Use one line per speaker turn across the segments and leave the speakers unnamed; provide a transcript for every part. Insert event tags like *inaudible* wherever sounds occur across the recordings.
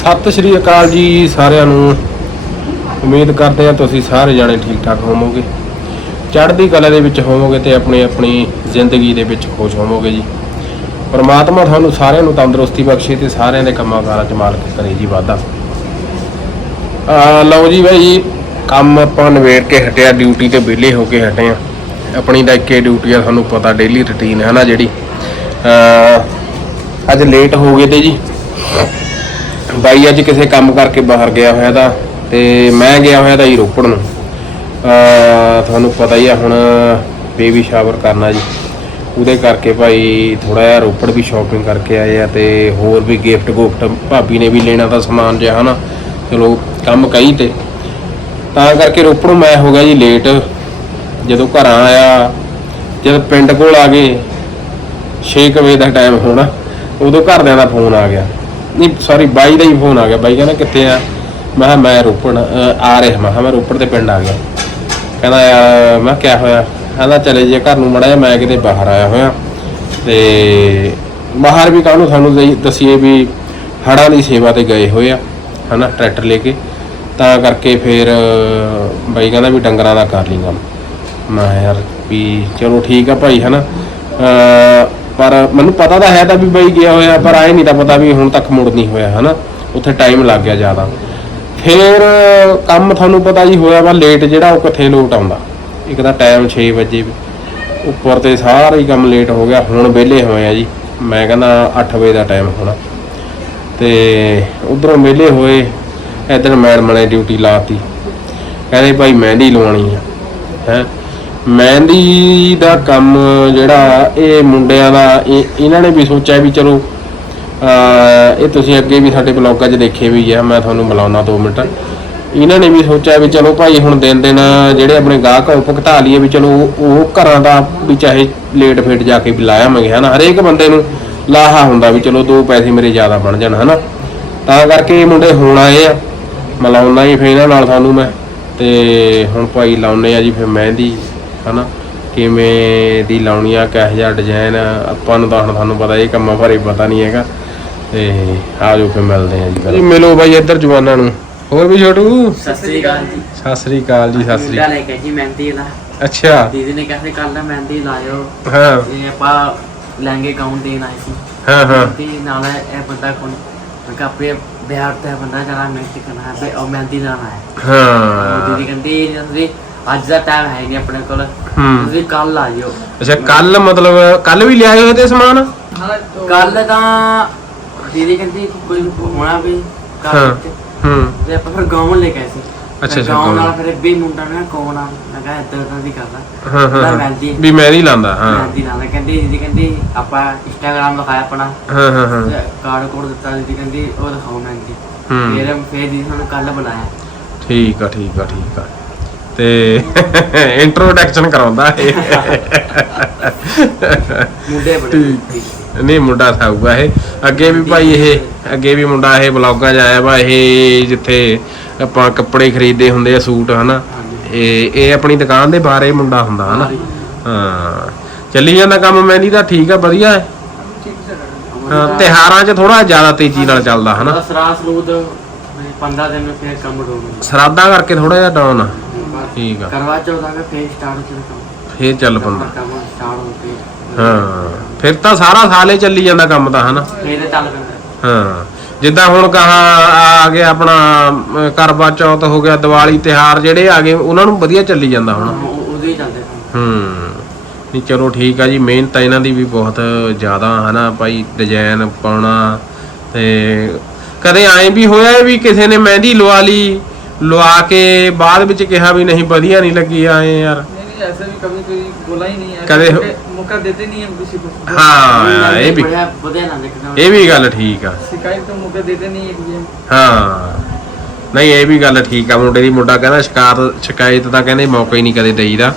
ਸਤਿ ਸ਼੍ਰੀ ਅਕਾਲ ਜੀ ਸਾਰਿਆਂ ਨੂੰ। ਉਮੀਦ ਕਰਦੇ ਹਾਂ ਤੁਸੀਂ ਸਾਰੇ ਜਾਣੇ ਠੀਕ ਠਾਕ ਹੋਵੋਗੇ। ਚੜ੍ਹਦੀ ਕਲਾ ਦੇ ਵਿੱਚ ਹੋਵੋਗੇ ਤੇ ਆਪਣੀ ਆਪਣੀ ਜ਼ਿੰਦਗੀ ਦੇ ਵਿੱਚ ਖੁਸ਼ ਹੋਵੋਗੇ ਜੀ। ਪਰਮਾਤਮਾ ਤੁਹਾਨੂੰ ਸਾਰਿਆਂ ਨੂੰ ਤੰਦਰੁਸਤੀ ਬਖਸ਼ੇ ਤੇ ਸਾਰਿਆਂ ਦੇ ਕੰਮਾਂ ਕਾਰਾਂ 'ਚ ਮਾਲਕ ਕਰੇ ਜੀ ਵਾਧਾ। ਆ ਲਓ ਜੀ ਭਾਈ ਕੰਮ ਆਪਾਂ ਨਵੇੜ ਕੇ ਹਟਿਆ ਡਿਊਟੀ ਤੇ ਵਿਹਲੇ ਹੋ ਕੇ ਹਟੇ ਆ ਆਪਣੀ ਤਾਂ ਇੱਕੇ ਡਿਊਟੀ ਆ, ਤੁਹਾਨੂੰ ਪਤਾ ਡੇਲੀ ਰੁਟੀਨ ਹੈ ਨਾ ਜਿਹੜੀ। ਅੱਜ ਲੇਟ ਹੋ ਗਏ ਤੇ ਜੀ। ਬਾਈ ਅੱਜ ਕਿਸੇ ਕੰਮ ਕਰਕੇ ਬਾਹਰ ਗਿਆ ਹੋਇਆ ਦਾ ਤੇ ਮੈਂ ਗਿਆ ਹੋਇਆ ਤਾਂ ਜੀ ਰੋਪੜ ਨੂੰ। ਤੁਹਾਨੂੰ ਪਤਾ ਹੀ ਆ ਹੁਣ ਬੇਬੀ ਸ਼ਾਵਰ ਕਰਨਾ ਜੀ। ਉਹਦੇ ਕਰਕੇ ਭਾਈ ਥੋੜਾ ਜਿਹਾ ਰੋਪੜ ਵੀ ਸ਼ਾਪਿੰਗ ਕਰਕੇ ਆਏ ਆ ਤੇ ਹੋਰ ਵੀ ਗਿਫਟ ਗੁਫਟ ਭਾਬੀ ਨੇ ਵੀ ਲੈਣਾ ਤਾਂ ਸਮਾਨ ਜਿਹਾ ਹਨਾ। ਚਲੋ ਕੰਮ ਕਈ ਤੇ। ਤਾਂ ਕਰਕੇ ਰੋਪੜ ਮੈਂ ਹੋ ਗਿਆ ਜੀ ਲੇਟ ਜਦੋਂ ਘਰਾਂ ਆਇਆ, ਜਦ ਪਿੰਡ ਕੋਲ ਆ ਗਏ 6 ਵਜੇ ਦਾ ਟਾਈਮ ਹੋਣਾ, ਉਦੋਂ ਘਰਦਿਆਂ ਦਾ ਫੋਨ ਆ ਗਿਆ। ਨਹੀਂ ਸੌਰੀ ਬਾਈ ਦਾ ਹੀ ਫੋਨ ਆ ਗਿਆ। ਬਾਈ ਕਹਿੰਦਾ ਕਿੱਥੇ ਆ? ਮੈਂ ਕਿਹਾ ਮੈਂ ਰੋਪੜ ਅ, ਆ ਰਿਹਾ ਮੈਂ ਕਿਹਾ ਮੈਂ ਰੋਪੜ ਦੇ ਪਿੰਡ ਆ ਗਿਆ। ਕਹਿੰਦਾ ਯਾਰ ਮੈਂ ਕਿਹਾ ਹੋਇਆ? ਕਹਿੰਦਾ ਚਲੇ ਜੇ ਘਰ ਨੂੰ ਮੜਿਆ ਮੈਂ ਕਿਤੇ ਬਾਹਰ ਆਇਆ ਹੋਇਆ। ਤੇ ਬਾਹਰ ਵੀ ਕਾਹਨੂੰ ਸਾਨੂੰ ਦਈ- ਦੱਸੀਏ ਵੀ ਹੜਾਂ ਦੀ ਸੇਵਾ ਤੇ ਗਏ ਹੋਏ ਆ ਹਨਾ ਟਰੈਕਟਰ ਲੈ ਕੇ। ਤਾਂ ਕਰਕੇ ਫਿਰ ਅ, ਬਾਈ ਕਹਿੰਦਾ ਵੀ ਡੰਗਰਾਂ ਦਾ ਕਰ ਲਈ ਕੰਮ। ਮੈਂ ਕਿਹਾ ਯਾਰ ਵੀ ਚਲੋ ਠੀਕ ਆ ਭਾਈ ਹਨਾ। ਅਹ ਪਰ ਮੈਨੂੰ ਪਤਾ ਤਾਂ ਹੈ ਤਾਂ ਵੀ ਬਾਈ ਗਿਆ ਹੋਇਆ, ਪਰ ਆਏ ਨਹੀਂ ਤਾਂ ਪਤਾ ਵੀ ਹੁਣ ਤੱਕ ਮੁੜ ਨਹੀਂ ਹੋਇਆ, ਹਨਾ? ਉੱਥੇ ਟਾਈਮ ਲੱਗ ਗਿਆ ਜ਼ਿਆਦਾ। ਫਿਰ ਕੰਮ ਤੁਹਾਨੂੰ ਪਤਾ ਜੀ ਹੋਇਆ ਵਾ ਲੇਟ ਜਿਹੜਾ ਉਹ ਕਿੱਥੇ ਲੋਟ ਆਉਂਦਾ? ਇੱਕ ਤਾਂ ਟਾਈਮ 6 ਵਜੇ ਵੀ ਉੱਪਰ ਤੇ ਸਾਰਾ ਹੀ ਕੰਮ ਲੇਟ ਹੋ ਗਿਆ, ਹੁਣ ਵਿਹਲੇ ਹੋਏ ਆ ਜੀ। ਮੈਂ ਕਹਿੰਦਾ 8 ਵਜੇ ਦਾ ਟਾਈਮ ਹੋਣਾ। ਤੇ ਉਧਰੋਂ ਵਿਹਲੇ ਹੋਏ, ਇਧਰ ਮੈਡਮ ਨੇ ਡਿਊਟੀ ਲਾਤੀ। ਕਹਿੰਦੇ ਭਾਈ ਮਹਿੰਦੀ ਲਵਾਉਣੀ ਆ, ਹੈ? ਮਹਿੰਦੀ ਦਾ ਕੰਮ ਜਿਹੜਾ ਇਹ ਮੁੰਡਿਆਂ ਦਾ, ਇਹ ਇਹਨਾਂ ਨੇ ਵੀ ਸੋਚਿਆ ਵੀ ਚਲੋ ਇਹ ਤੁਸੀਂ ਅੱਗੇ ਵੀ ਸਾਡੇ ਬਲੌਗਾਂ 'ਚ ਦੇਖੇ ਵੀ ਆ, ਮੈਂ ਤੁਹਾਨੂੰ ਮਿਲਾਉਣਾ 2 ਮਿੰਟ। ਇਹਨਾਂ ਨੇ ਵੀ ਸੋਚਿਆ ਵੀ ਚਲੋ ਭਾਈ ਹੁਣ ਦਿਨ ਦਿਨ ਜਿਹੜੇ ਆਪਣੇ ਗਾਹਕ ਆ, ਉਹ ਭੁਗਤਾ ਲਈਏ ਵੀ ਚਲੋ ਉਹ- ਘਰਾਂ ਦਾ ਵੀ ਚਾਹੇ ਲੇਟ ਫੇਟ ਜਾ ਕੇ ਵੀ ਲਾਇਆਵਾਂਗੇ ਹਨਾ, ਹਰੇਕ ਬੰਦੇ ਨੂੰ ਲਾਹਾ ਹੁੰਦਾ ਵੀ ਚਲੋ ਦੋ ਪੈਸੇ ਮੇਰੇ ਜ਼ਿਆਦਾ ਬਣ ਜਾਣ, ਹਨਾ। ਤਾਂ ਕਰਕੇ ਇਹ ਮੁੰਡੇ ਹੁਣ ਆਏ ਆ ਮਿਲਾਉਣਾ ਹੀ ਫੇਰ ਇਹਨਾਂ ਨਾਲ ਤੁਹਾਨੂੰ ਮੈਂ, ਤੇ ਹੁਣ ਭਾਈ ਲਾਉਨੇ ਆ ਜੀ ਫਿਰ ਮਹਿੰਦੀ। ਹਨਾ ਕਿਵੇਂ ਦੀ ਲਾਉਣੀ ਆ ਕਿਹੋ ਜਿਹਾ ਡਿਜ਼ਾਈਨ ਆਪਾਂ ਨੂੰ ਤਾਂ ਹੁਣ ਤੁਹਾਨੂੰ ਪਤਾ ਇਹ ਕੰਮਾਂ ਬਾਰੇ ਪਤਾ ਨਹੀਂ ਹੈਗਾ ਤੇ ਆ ਜਾਓ ਫਿਰ ਮਿਲਦੇ ਆ ਜੀ ਫਿਰ। ਮਿਲੋ ਬਾਈ ਇੱਧਰ ਜਵਾਨਾਂ ਨੂੰ। ਹੋਰ ਵੀ ਛੋਟੂ?
ਸਤਿ ਸ੍ਰੀ ਅਕਾਲ ਜੀ।
ਸਤਿ ਸ੍ਰੀ ਅਕਾਲ ਜੀ ਸਤਿ ਸ੍ਰੀ
ਲੈ ਕੇ ਜੀ ਮਹਿੰਦੀ ਦਾ।
ਅੱਛਾ।
ਦੀਦੀ ਨੇ ਕਹਿੰਦੇ ਕੱਲ ਨਾ ਮਹਿੰਦੀ ਲਾਇਓ।
ਹਾਂ।
ਇਹ ਆਪਾਂ ਲਹਿੰਗੇ ਗਾਉਨ ਦੇਣ ਆਏ ਸੀ।
ਹਾਂ ਹਾਂ।
ਤੇ ਨਾਲ ਇਹ ਬੰਦਾ ਕੋਣ ਮੈਂ ਕਿਹਾ ਆਪੇ ਬਿਹਾਰ ਤੇ ਬੰਦਾ ਜਰਾ ਮਹਿੰਦੀ ਕਰਨਾ ਹੈ ਤੇ ਉਹ ਮਹਿੰਦੀ ਲਾਣਾ ਹੈ। ਉਹ
ਹਾਂ
ਦੀਦੀ ਕਹਿੰਦੀ ਜੰਦੀ ਅੱਜ ਦਾ ਟਾਈਮ ਹੈ ਨਹੀਂ ਆਪਣੇ ਕੋਲ।
ਹੂੰ।
ਤੁਸੀਂ ਕੱਲ ਆ ਜਿਓ।
ਅੱਛਾ ਕੱਲ ਮਤਲਬ ਕੱਲ ਵੀ ਲਿਆਏ ਹੋਏ ਤੇ ਸਮਾਨ?
ਕੱਲ ਤਾਂ ਦੀਦੀ ਕਹਿੰਦੀ ਕੋਈ ਹੋਣਾ ਵੀ
ਹਾਂ
ਕੱਲ ਵਿੱਚ।
ਹੂੰ।
ਤੇ ਆਪਾਂ ਫਿਰ ਲੈ ਕੇ ਆਏ ਸੀ।
ਅੱਛਾ, ਅੱਛਾ,
ਗਾਉਨ। ਨਾਲ ਫਿਰ ਵੀ ਮੁੰਡਾ ਨੇ ਕੌਣ ਆ? ਮੈਂ ਕਿਹਾ ਇੱਦਾਂ ਇੱਦਾਂ ਦੀ ਕਰਦਾ
ਹਾਂ ਹਾਂ,
ਮੈਂ
ਹਾਂ।
ਮਹਿੰਦੀ।
ਵੀ ਮੈਂ ਨਹੀਂ ਲਾਂਦਾ ਹਾਂ।
ਮਹਿੰਦੀ ਨਾਲ ਕਹਿੰਦੀ ਦੀਦੀ ਕਹਿੰਦੀ ਆਪਾਂ ਇੰਸਟਾਗ੍ਰਾਮ ਦਿਖਾਇਆ ਆਪਣਾ।
ਹਾਂ ਹਾਂ ਹਾਂ।
ਕਾਰਡ ਕੋਡ ਦਿੱਤਾ ਦੀਦੀ ਕਹਿੰਦੀ ਉਹ ਦਿਖਾਓ ਮਹਿੰਦੀ।
ਹੂੰ।
ਫਿਰ ਫਿਰ ਦੀਦੀ ਸਾਨੂੰ ਕੱਲ ਬਣਾਇਆ
ਠੀਕ ਆ ਠੀਕ ਆ ਠੀਕ ਆ। ਤੇ ਇੰਟਰੋਡਕਸ਼ਨ ਕਰਾਉਂਦਾ ਇਹ।
ਮੁੰਡੇ ਬੜੇ।
ਨਹੀਂ ਮੁੰਡਾ ਸਾਊਗਾ ਇਹ। ਅੱਗੇ ਵੀ ਭਾਈ ਇਹ ਅੱਗੇ ਵੀ ਮੁੰਡਾ ਇਹ ਬਲੌਗਾਂ 'ਚ ਆਇਆ ਵਾ ਇਹ ਜਿੱਥੇ ਆਪਾਂ ਕੱਪੜੇ ਖਰੀਦਦੇ ਹੁੰਦੇ ਆ ਸੂਟ ਹਨਾ। ਇਹ ਇਹ ਆਪਣੀ ਦੁਕਾਨ ਦੇ ਬਾਹਰ ਇਹ ਮੁੰਡਾ ਹੁੰਦਾ ਹਨਾ। ਹਾਂ। ਚੱਲੀ ਜਾਂਦਾ ਕੰਮ ਮਹਿੰਦੀ ਦਾ ਠੀਕ ਆ ਵਧੀਆ ਹੈ। ਤਿਹਾਰਾਂ 'ਚ ਥੋੜਾ ਜ਼ਿਆਦਾ ਤੇਜ਼ੀ ਨਾਲ ਚੱਲਦਾ ਹਨਾ।
ਸਰਾਸ ਰੂਦ 15 ਦਿਨ ਫਿਰ ਕੰਮ ਡੋਲੂ
ਸਰਾਦਾਂ ਕਰਕੇ ਥੋੜਾ ਜਿਹਾ ਡਾਊਨ ਆ। ਠੀਕ ਆ।
ਕਰਵਾ ਚੌਥ ਆ ਕੇ ਫਿਰ ਸਟਾਰਟ ਹੋ ਕੰਮ।
ਫੇਰ ਚੱਲ ਪੰਦਾ।
ਕੰਮ ਸਟਾਰਟ ਹੋ ਕੇ।
ਹਾਂ ਫਿਰ ਤਾਂ ਸਾਰਾ ਸਾਲ ਹੀ ਚੱਲੀ ਜਾਂਦਾ ਕੰਮ ਤਾਂ ਹਨਾ?
ਫਿਰ ਇਹ ਚੱਲ ਪੈਂਦਾ।
ਹਾਂ ਜਿੱਦਾਂ ਹੁਣ ਕਹਾ ਆ ਗਿਆ ਆਪਣਾ ਕਰਵਾ ਚੌਥ ਹੋ ਗਿਆ ਦੀਵਾਲੀ ਤਿਹਾਰ ਜਿਹੜੇ ਆ ਗਏ ਉਹਨਾਂ ਨੂੰ ਵਧੀਆ ਚੱਲੀ ਜਾਂਦਾ ਹੁਣ।
ਉਹ- ਉਹਦੇ ਹੀ ਚੱਲਦੇ ਕੰਮ।
ਹੂੰ ਨਹੀਂ ਚਲੋ ਠੀਕ ਆ ਜੀ ਮਿਹਨਤ ਤਾਂ ਇਹਨਾਂ ਦੀ ਵੀ ਬਹੁਤ ਜ਼ਿਆਦਾ ਹਨਾ ਭਾਈ ਡਿਜ਼ਾਈਨ ਪਾਉਣਾ ਤੇ ਕਦੇ ਐਂ ਵੀ ਹੋਇਆ ਵੀ ਕਿਸੇ ਨੇ ਮਹਿੰਦੀ ਲਵਾ ਲਈ ਲਵਾ ਕੇ ਬਾਅਦ ਵਿੱਚ ਕਿਹਾ ਵੀ ਨਹੀਂ ਵਧੀਆ ਨਹੀਂ ਲੱਗੀ ਆਏ ਯਾਰ
नहीं नहीं ऐसा भी कभी कोई बोला ही नहीं है
कभी हो-
मौका- मौका देते नहीं हम किसी को
ਹਾਂ ਇਹ ਵੀ
ਬੜਿਆ ਵਧੀਆ ਨਾ ਦੇਖਣਾ
ਇਹ ਵੀ ਗੱਲ ਠੀਕ ਆ
शिकायत तो मौका देते नहीं है कि
ਹਾਂ ਨਹੀਂ ਇਹ ਵੀ ਗੱਲ ਠੀਕ ਆ ਮੁੰਡੇ ਦੀ ਮੁੰਡਾ ਕਹਿੰਦਾ ਸ਼ਿਕਾਇਤ ਸ਼ਿਕਾਇਤ ਤਾਂ ਕਹਿੰਦੇ ਮੌਕਾ ਹੀ ਨਹੀਂ ਕਦੇ ਦੇਈਦਾ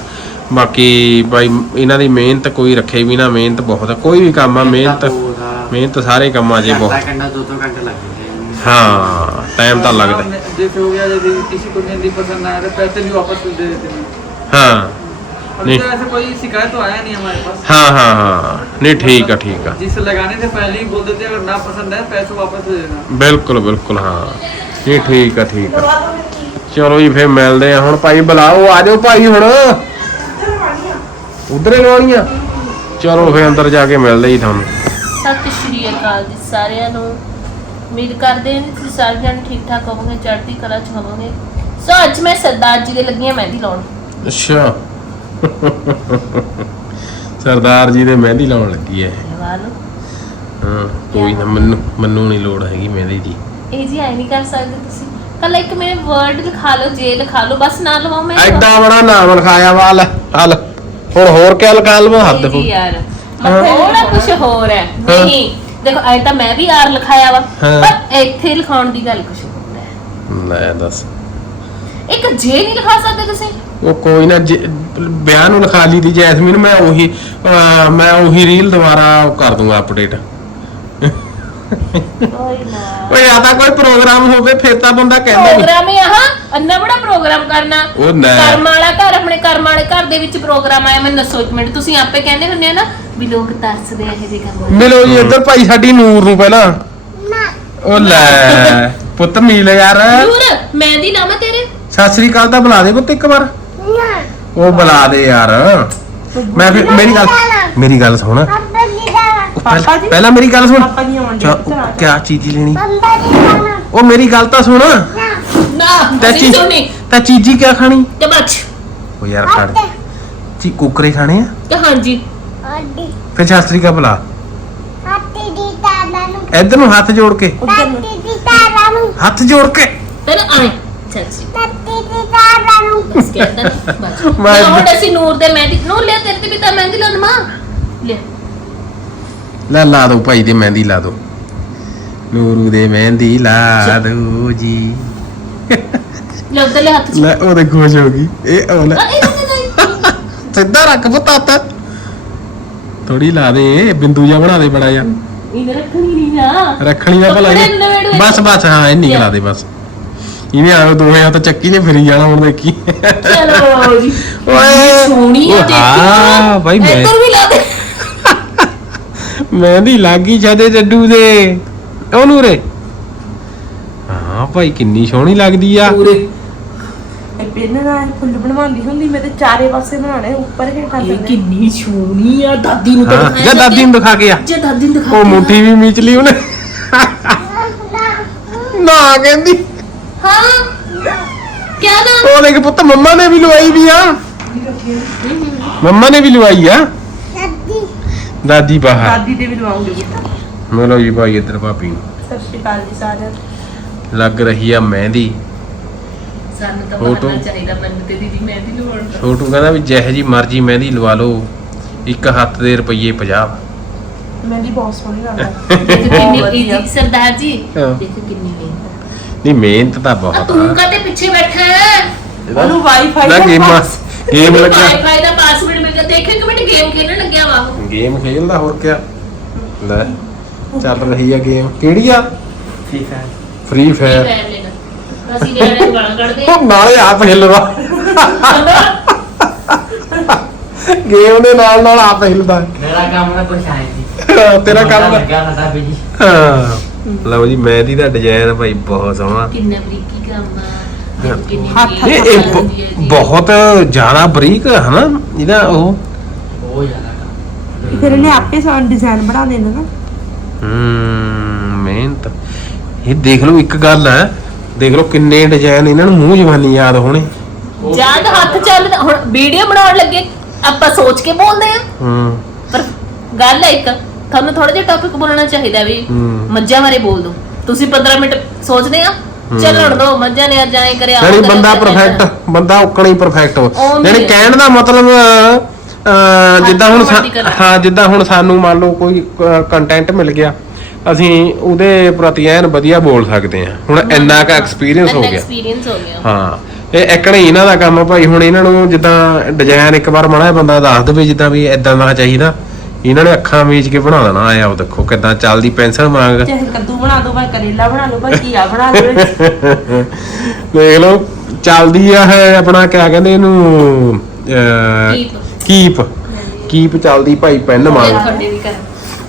ਬਾਕੀ ਭਾਈ ਇਹਨਾਂ ਦੀ ਮਿਹਨਤ ਕੋਈ ਰੱਖੇ ਵੀ ਨਾ ਮਿਹਨਤ ਬਹੁਤ ਆ ਕੋਈ ਵੀ ਕੰਮ ਆ ਮਿਹਨਤ ਮਿਹਨਤ ਸਾਰੇ ਕੰਮਾਂ 'ਚ ਹੀ
ਘੰਟਾ
ਬਹੁਤ
ਘੰਟਾ ਦੋ ਦੋ ਘੰਟੇ ਲੱਗ हाँ
टाइम तो लगता है
जैसे हो गया यदि किसी को मेहंदी पसंद आया तो पैसे भी वापस दे देते हैं
हाँ
अभी तो ऐसे कोई शिकायत तो आया नहीं हमारे पास
हाँ हाँ हाँ नहीं ठीक है ठीक है
जिसे लगाने से पहले ही बोल देते अगर ना पसंद है पैसे वापस दे देना
ਬਿਲਕੁਲ ਬਿਲਕੁਲ ਹਾਂ ਨਹੀਂ ਠੀਕ ਆ ਠੀਕ ਆ ਚਲੋ ਜੀ ਫੇਰ ਮਿਲਦੇ ਆ ਹੁਣ ਭਾਈ ਬੁਲਾਓ ਆ ਜਾਓ ਭਾਈ ਹੁਣ ਉਧਰੇ ਲਵਾਉਣੀ ਆ ਚਲੋ ਫੇਰ ਅੰਦਰ ਜਾ ਕੇ ਮਿਲਦੇ ਜੀ ਤੁਹਾਨੂੰ
ਸਤਿ ਸ਼੍ਰੀ ਅਕਾਲ ਜੀ ਸਾਰਿਆਂ ਨੂੰ ਉਮੀਦ ਕਰਦੇ ਹਾਂ ਕਿ ਤੁਸੀਂ ਸਾਰੇ ਜਣ ਠੀਕ ਠਾਕ ਹੋਵੋਗੇ ਚੜ੍ਹਦੀ ਕਲਾ ਚ ਹੋਵੋਗੇ। ਸੋ ਅੱਜ ਮੈਂ ਸਰਦਾਰ ਜੀ ਦੇ ਲੱਗੀ ਹਾਂ ਮਹਿੰਦੀ ਲਾਉਣ।
ਅੱਛਾ। ਸਰਦਾਰ ਜੀ ਦੇ ਮਹਿੰਦੀ ਲਾਉਣ ਲੱਗੀ ਐ।
ਲਵਾ ਲਓ।
ਹਾਂ ਕੋਈ ਨਾ ਮੈਨੂੰ ਮੈਨੂੰ ਨਹੀਂ ਲੋੜ ਹੈਗੀ ਮਹਿੰਦੀ ਦੀ।
ਇਹ ਜੀ ਐ ਨਹੀਂ ਕਰ ਸਕਦੇ ਤੁਸੀਂ। ਕੱਲ ਇੱਕ ਮੇਰੇ ਵਰਡ ਲਿਖਾ ਲਓ ਜੇ ਲਿਖਾ ਲਓ ਬਸ ਨਾ ਲਵਾਓ ਮੈਂ।
ਐਡਾ ਬੜਾ ਨਾਮ ਲਿਖਾਇਆ ਵਾ ਲੈ ਹਲ ਹੁਣ ਹੋਰ ਕਿਆ ਲਿਖਾ ਲਵਾਂ ਹੱਦ ਹੋ
ਯਾਰ
ਹਾਂ।
ਥੋੜਾ ਕੁਝ ਹੋਰ ਹੈ
ਹਾਂ।
ਨਹੀਂ ਦੇਖੋ ਐ ਤਾਂ ਮੈਂ ਵੀ ਆਰ ਲਿਖਾਇਆ ਵਾ
ਹਾਂ।
ਪਰ ਇੱਥੇ ਲਿਖਾਉਣ ਦੀ ਗੱਲ ਕੁਝ ਹੋਰ ਹੈ।
ਲੈ ਦੱਸ।
ਇੱਕ ਜੇ ਨਹੀਂ ਲਿਖਾ ਸਕਦੇ ਤੁਸੀਂ?
ਉਹ ਕੋਈ ਨਾ ਜੇ- ਵਿਆਹ ਨੂੰ ਲਿਖਾ ਲਈ ਦੀ ਜੈਸਮੀਨ ਮੈਂ ਉਹੀ ਅਹ, ਮੈਂ ਉਹੀ ਰੀਲ ਦੁਬਾਰਾ ਕਰ ਦੂੰਗਾ ਅਪਡੇਟ ਓਏ ਆ ਤਾਂ ਕੋਈ ਪ੍ਰੋਗਰਾਮ ਹੋਵੇ ਫਿਰ ਤਾਂ ਬੰਦਾ ਕਹਿੰਦਾ ਨਹੀਂ
ਪ੍ਰੋਗਰਾਮ ਹੀ ਆਹ ਅੰਨਾ ਬੜਾ ਪ੍ਰੋਗਰਾਮ ਕਰਨਾ।
ਉਹ ਨਾ।
ਕਰਮ ਵਾਲਾ ਘਰ ਆਪਣੇ ਕਰਮ ਵਾਲੇ ਘਰ ਦੇ ਵਿੱਚ ਪ੍ਰੋਗਰਾਮ ਆਇਆ ਮੈਨੂੰ ਦੱਸੋ ਇੱਕ ਮਿੰਟ ਤੁਸੀਂ ਆਪੇ ਕਹਿੰਦੇ ਹੁੰਦੇ ਆ ਨਾ ਵੀ ਲੋਕ ਤਰਸਦੇ ਆ ਇਹ ਜੇ ਕਰਮ ਵਾਲੇ।
ਮਿਲੋ ਜੀ ਇੱਧਰ ਭਾਈ ਸਾਡੀ ਨੂਰ ਨੂੰ ਪਹਿਲਾਂ। ਉਹ ਲੈ ਪੁੱਤ ਮਿਲ ਯਾਰ।
ਨੂਰ ਮਹਿੰਦੀ ਲਾਵਾਂ ਤੇਰੇ?
ਸਤਿ ਸ੍ਰੀ ਅਕਾਲ ਤਾਂ ਬੁਲਾ ਦੇ ਪੁੱਤ ਇੱਕ ਵਾਰ। ਉਹ ਬੁਲਾ ਦੇ ਯਾਰ। ਮੈਂ ਫਿਰ ਮੇਰੀ ਗੱਲ ਮੇਰੀ ਗੱਲ ਸੁਣ। ਪਹਿਲਾਂ- ਪਹਿਲਾਂ ਮੇਰੀ ਗੱਲ ਸੁਣ। ਕਿਆ ਚੀਜ਼ ਲੈਣੀ? ਉਹ ਮੇਰੀ ਗੱਲ ਤਾਂ ਸੁਣ।
ਨਾ।
ਤਾਂ
ਅਸੀਂ
ਚੀਜ਼
ਸੁਣੀ
ਤਾਂ ਚੀਜ਼ੀ ਕਿਆ ਖਾਣੀ?
ਤੇ ਬੱਚ।
ਉਹ ਯਾਰ ਖੜ ਚੀ ਕੁਕਰੇ ਖਾਣੇ ਆ?
ਤੇ ਹਾਂਜੀ।
ਫਿਰ ਸਤਿ ਸ੍ਰੀ ਅਕਾਲ ਬੁਲਾ ਇੱਧਰ ਨੂੰ ਹੱਥ ਜੋੜ ਕੇ। ਹੱਥ ਜੋੜ ਕੇ।
ਤੈਨੂੰ ਆਏ। ਚਾਚੀ ਬਸ ਕਹਿੰਦਾ ਬਸ
ਮੈਂ-
ਮੈਂ ਹੁਣ ਅਸੀਂ ਨੂਰ ਦੇ ਮਹਿੰਦੀ ਨੂਰ ਲਿਆ ਤੇਰੇ ਤੇ ਵੀ ਤਾਂ ਮਹਿੰਦੀ ਲਾਉਣ ਮਾਂ
ਲੈ ਲਾ ਦੋ ਭਾਈ ਦੇ ਮਹਿੰਦੀ ਲਾ ਦੋ। ਨੂਰੂ ਦੇ ਮਹਿੰਦੀ ਲਾ ਦੋ ਜੀ।
ਲੈ ਹੱਥ
ਲੈ ਉਹਦੇ ਖੁਸ਼ ਹੋ ਗਈ। ਇਹ ਉਹ ਲੈ।
ਆ, ਇਹ ਇਹ- ਇਹ-
ਸਿੱਧਾ ਰੱਖ ਪੁੱਤਾ ਤਾ ਥੋੜੀ ਲਾ ਦੇ ਬਿੰਦੂ ਜਿਹਾ ਬਣਾ ਦੇ ਬੜਾ ਜਿਹਾ।
ਇਹਨੇ ਰੱਖਣੀ ਨਹੀਂ ਆ।
ਰੱਖਣੀ ਦਾ ਭਲਾ ਇਹ- ਬਸ ਬਸ ਹਾਂ ਇਹ ਨਿਕਲਾ ਦੇ ਬਸ। ਇਹਨੇ ਆਵੇ ਦੋਵੇਂ ਹੱਥ ਚੱਕੀ ਨੇ ਫਿਰੀ ਜਾਣਾ ਹੁਣ ਦੇਖੀ।
ਚਲੋ ਜੀ।
ਓਏ।
ਸੋਹਣੀ ਆ
ਉਹ ਹਾਂ ਬਾਈ ਮੈਂ
ਇੱਧਰ ਵੀ ਲਾ ਦੇ।
ਮਹਿੰਦੀ ਲੱਗੀ ਜਦੇ ਜੱਡੂ ਦੇ। ਉਹ ਨੂਰੇ ਹਾਂ ਭਾਈ ਕਿੰਨੀ ਸੋਹਣੀ ਲੱਗਦੀ ਆ।
ਪੂਰੇ
ਇਹ ਪਿੰਨ ਨਾਲ ਫੁੱਲ ਬਣਵਾਉਂਦੀ ਹੁੰਦੀ ਮੈਂ ਤੇ ਚਾਰੇ ਪਾਸੇ ਬਣਾਣੇ ਉੱਪਰ ਹੇਠਾਂ
ਇਹ
ਥੱਲੇ।
ਕਿੰਨੀ ਸੋਹਣੀ ਆ ਦਾਦੀ ਨੂੰ ਤਾਂ
ਹਾਂ
ਦਿਖਾਇਆ
ਜਾਂ ਦਾਦੀ ਨੂੰ ਦਿਖਾ ਕੇ ਆ।
ਜੇ ਦਾਦੀ ਨੂੰ ਦਿਖਾ
ਉਹ ਮੁੱਠੀ ਵੀ ਮੀਚ ਲਈ ਉਹਨੇ। ਨਾ ਕਹਿੰਦੀ।
ਹਾਂ। ਕਿਆ ਨਾ?
ਉਹ ਦੇਖ ਪੁੱਤ ਮੰਮਾ ਨੇ ਵੀ ਲਵਾਈ ਵੀ ਆ? ਮੰਮਾ ਨੇ ਵੀ ਲਵਾਈ ਆ। ਦਾਦੀ ਬਾਹਰ।
ਦਾਦੀ ਦੇ ਵੀ ਲਵਾਉਂਗੀ
ਮਿਲੋ ਜੀ ਭਾਈ ਇੱਧਰ ਭਾਬੀ ਨੂੰ।
ਸਤਿ ਸ਼੍ਰੀ ਅਕਾਲ ਜੀ ਸਾਰਿਆਂ ਨੂੰ।
ਲੱਗ ਰਹੀ ਆ ਮਹਿੰਦੀ।
ਸਾਨੂੰ ਤਾਂ
ਫੋਟੋ।
ਬਹਾਨਾ ਚਾਹੀਦਾ ਮੈਨੂੰ ਤੇ ਦੀਦੀ ਮਹਿੰਦੀ ਲਵਾਉਣ ਦਾ।
ਛੋਟੂ ਕਹਿੰਦਾ ਵੀ ਜਿਹੋ ਜੀ ਮਰਜ਼ੀ ਮਹਿੰਦੀ ਲਵਾ ਲਓ ਇੱਕ ਹੱਥ ਦੇ ਰੁਪਈਏ 50
ਮੈਂ ਜੀ ਬਹੁਤ ਸੋਹਣੀ ਲੱਗਦਾ *laughs*
ਦੇਖ ਕਿੰਨੀ
ਵਧੀਆ।
ਈਜ਼ੀ ਸਰਦਾਰ ਜੀ।
ਹਾਂ।
ਦੇਖ ਕਿੰਨੀ ਮਿਹਨਤ।
ਨਹੀਂ ਮਿਹਨਤ ਤਾਂ
ਆ
ਬਹੁਤ
ਤੂੰ
ਆ
ਕਾਤੇ ਪਿੱਛੇ ਬੈਠਾ ਹੈ?
ਉਹਨੂੰ ਵਾਈਫਾਈ
ਗੇਮ ਗੇਮ ਲੱਗਿਆ।
ਵਾਈਫਾਈ ਦਾ ਪਾਸਵਰਡ ਮਿਲ ਗਿਆ। ਦੇਖ ਇੱਕ ਮਿੰਟ ਗੇਮ ਖੇਡਣ ਲੱਗਿਆ ਵਾ।
ਗੇਮ ਖੇਲਦਾ ਹੋਰ ਕਿਆ? ਲੈ ਚੱਲ ਰਹੀ ਆ ਗੇਮ ਕਿਹੜੀ ਆ?
ਠੀਕ ਹੈ
ਫ੍ਰੀ ਫਾਇਰ
ਅਸੀਂ ਨਿਆਣੇ ਨੂੰ ਗਾਲਾਂ ਆ। *laughs*
ਨਾਲੇ ਆਪ ਹਿੱਲਦਾ ਗੇਮ ਦੇ ਨਾਲ ਨਾਲ ਆਪ ਹਿੱਲਦਾ।
ਮੇਰਾ ਕੰਮ ਨਾ ਕੁਛ ਆਇਆ ਜੀ
ਤੇਰਾ ਕੰਮ
ਲੱਗਾ ਸਾਡਾ ਵੀ ਜੀ।
ਹਾਂ। ਲਓ ਜੀ ਮਹਿੰਦੀ ਦਾ ਡਿਜ਼ਾਈਨ ਭਾਈ ਬਹੁਤ ਸੋਹਣਾ।
ਕਿੰਨਾ ਬਰੀਕੀ ਕੰਮ ਆ।
ਇਹ ਬਹੁਤ ਜ਼ਿਆਦਾ ਬਰੀਕ ਹੈ ਨਾ ਇਹਦਾ ਉਹ।
ਬਹੁਤ ਜ਼ਿਆਦਾ ਆਪੇ ਸਾਨੂੰ ਡਿਜ਼ਾਈਨ ਬਣਾ ਦੇਣਾ ਨਾ।
ਹਮ ਮਿਹਨਤ। ਇਹ ਦੇਖ ਲਓ ਇੱਕ ਗੱਲ ਹੈ ਦੇਖ ਲਓ ਕਿੰਨੇ ਇਹਨਾਂ ਨੂੰ ਮੂੰਹ ਜਵਾਨੀ ਯਾਦ ਹੋਣੇ।
ਜਦ ਹੱਥ ਚੱਲਦਾ ਹੁਣ ਵੀਡੀਓ ਬਣਾਉਣ ਲੱਗੇ ਆਪਾਂ ਸੋਚ ਕੇ ਬੋਲਦੇ ਆ ਪਰ ਗੱਲ ਹੈ ਇੱਕ ਤੁਹਾਨੂੰ ਥੋੜਾ ਜਿਹਾ ਟੌਪਿਕ ਬੋਲਣਾ ਚਾਹੀਦਾ ਵੀ
ਹਮ।
ਮੱਝਾਂ ਬਾਰੇ ਬੋਲ ਦੋ ਤੁਸੀਂ 15 ਮਿੰਟ ਸੋਚਦੇ ਆ ਚੱਲਣ ਦੋ ਮੱਝਾਂ ਨੇ ਅੱਜ ਐਂ ਕਰਿਆ
ਯਾਨੀ ਬੰਦਾ। ਪਰਫੈਕਟ ਬੰਦਾ ਉਕਣਾ ਪਰਫੈਕਟ ਯਾਨੀ। ਕਹਿਣ ਦਾ ਮਤਲਬ ਅਹ, ਜਿੱਦਾਂ ਹੁਣ ਸਾ-
ਹੈ।
ਜਿੱਦਾਂ ਹੁਣ ਸਾਨੂੰ ਮੰਨ ਲਓ ਕੋਈ ਕੰਟੈਂਟ ਮਿਲ ਗਿਆ ਅਸੀਂ ਉਹਦੇ ਪ੍ਰਤੀ ਐਨ ਵਧੀਆ ਬੋਲ ਸਕਦੇ ਹਾਂ। ਹੁਣ ਇੰਨਾ ਕੁ ਐਕਸਪੀਰੀਅੰਸ ਹੋ ਗਿਆ।
ਐਕਸਪੀਰੀਅੰਸ ਹੋ ਗਿਆ।
ਹਾਂ ਇਹ ਐਕਣੇ ਇਹਨਾਂ ਦਾ ਕੰਮ ਆ ਭਾਈ। ਹੁਣ ਇਹਨਾਂ ਨੂੰ ਜਿੱਦਾਂ ਡਿਜ਼ਾਈਨ ਇੱਕ ਵਾਰ ਮੜਾ ਬੰਦਾ ਦੱਸ ਦੇਵੇ ਜਿੱਦਾਂ ਵੀ ਇਦਾਂ ਦਾ ਚਾਹੀਦਾ। ਇਹਨਾਂ ਨੇ ਅੱਖਾਂ ਮੀਚ ਕੇ ਬਣਾ ਦੇਣਾ ਆਇਆ ਉਹ ਦੇਖੋ ਕਿਦਾਂ ਚੱਲਦੀ ਪੈਨਸਲ ਮੰਗ
ਚਾਹੇ ਕੱਦੂ ਬਣਾ ਦੋ ਭਾਈ ਕਰੇਲਾ ਬਣਾ ਲਓ ਭਾਈ ਘੀਆ ਬਣਾ ਲਓ। *laughs*
ਦੇਖ ਲਓ ਚੱਲਦੀ ਆ ਹੈ ਆਪਣਾ ਕਿਆ ਕਹਿੰਦੇ ਇਹਨੂੰ ਅਹ,
ਕੀਪ।
ਕੀਪ। ਚੱਲਦੀ ਭਾਈ ਪੈਨ
ਤੁਹਾਡੇ ਵੀ ਕਰ